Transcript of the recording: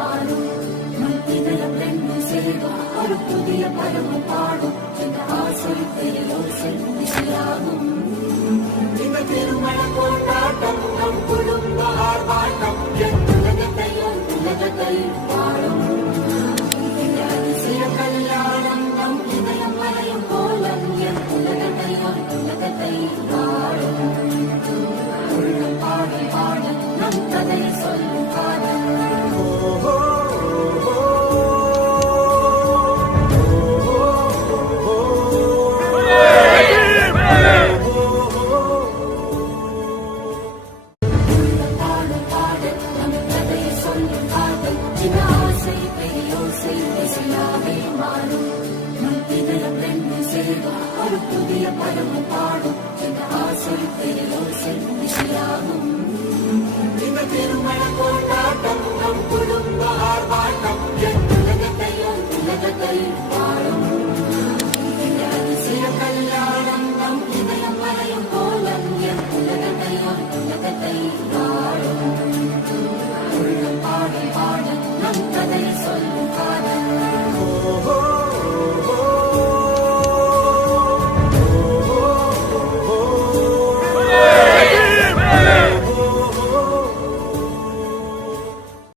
மாறும் இதயம் ரெண்டும் சேரும் ஒரு புதிய பருவம் பாடும் இந்த ஆசை பெரியோசை திசையாகும் இந்த திருமண கொண்டாட்டம் நம் குடும்ப ஆர்ப்பாட்டம் உலகத்தை பாடும் இந்த அதிசய கல்யாணம் நம் இதயம் மறையும் கோலம் என் உலகத்தை பாடும் உள்ள பாடல் பாடல் நம் கதை சொல்லும் காதல் ஒரு புதிய பருவம் பாடும் இந்த ஆசை பெரியோசை திசையாகும் இந்த திருமண கொண்டாட்டம் நம் குடும்ப ஆர்ப்பாட்டம்